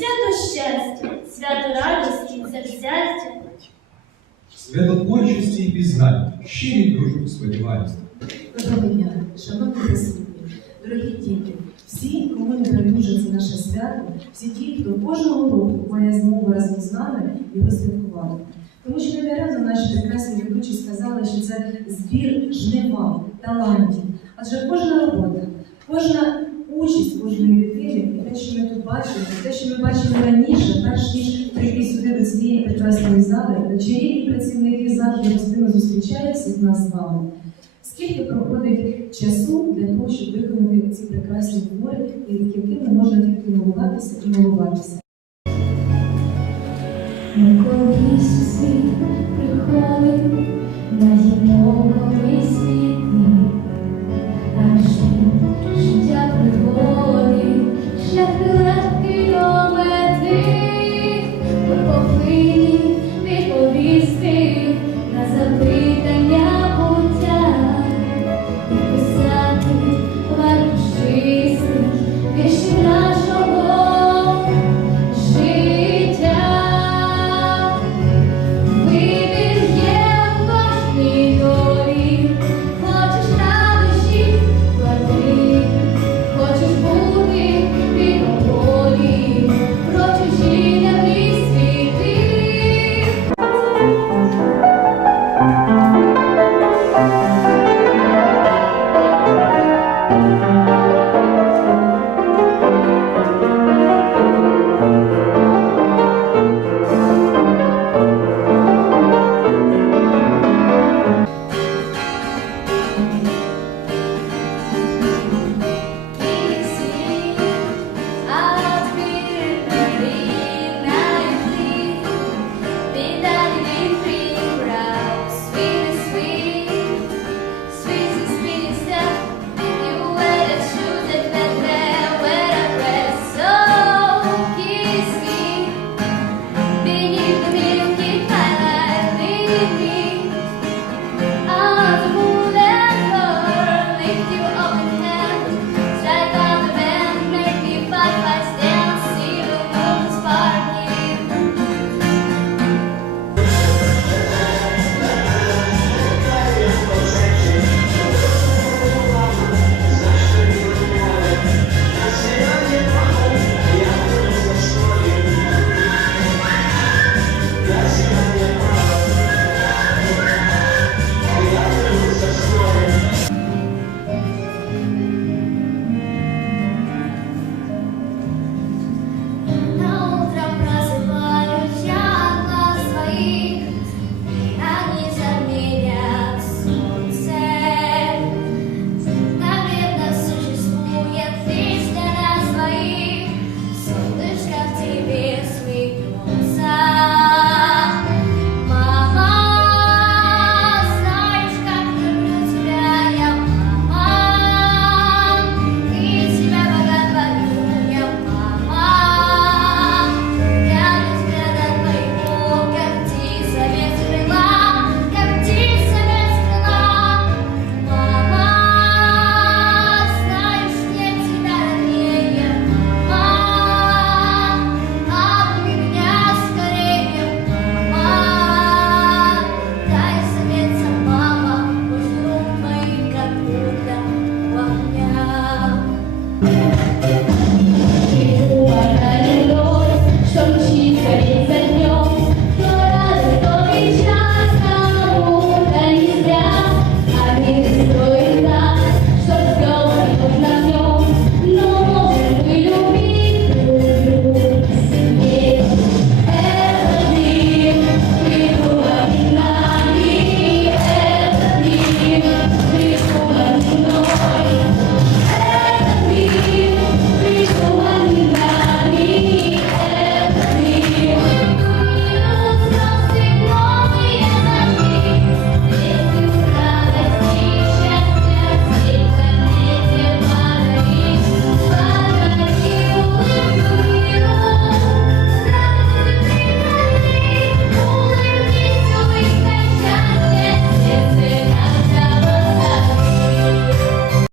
свято щастя, свято радості, завзяття. Свято творчості і пізнань, щирі дружбу сподіваюся. Доброго дня, шановні присутні, дорогі діти, всі, кому не байдуже це наше свято, всі ті, хто кожного року має змогу разом з нами його святкувати. Тому що недаремно наші прекрасні ведучі сказали, що це збір жнива, талантів. Адже кожна робота, кожна участь кожної бачимо, те, що ми бачили раніше, перш ніж прийти сюди до цієї прекрасної зали, дочері працівники закладу гостину зустрічають всіх нас з вами. Скільки проходить часу для того, щоб виконати ці прекрасні твори, і якими можна тільки милуватися і милуватися? Ми колись приходить на зимовий Música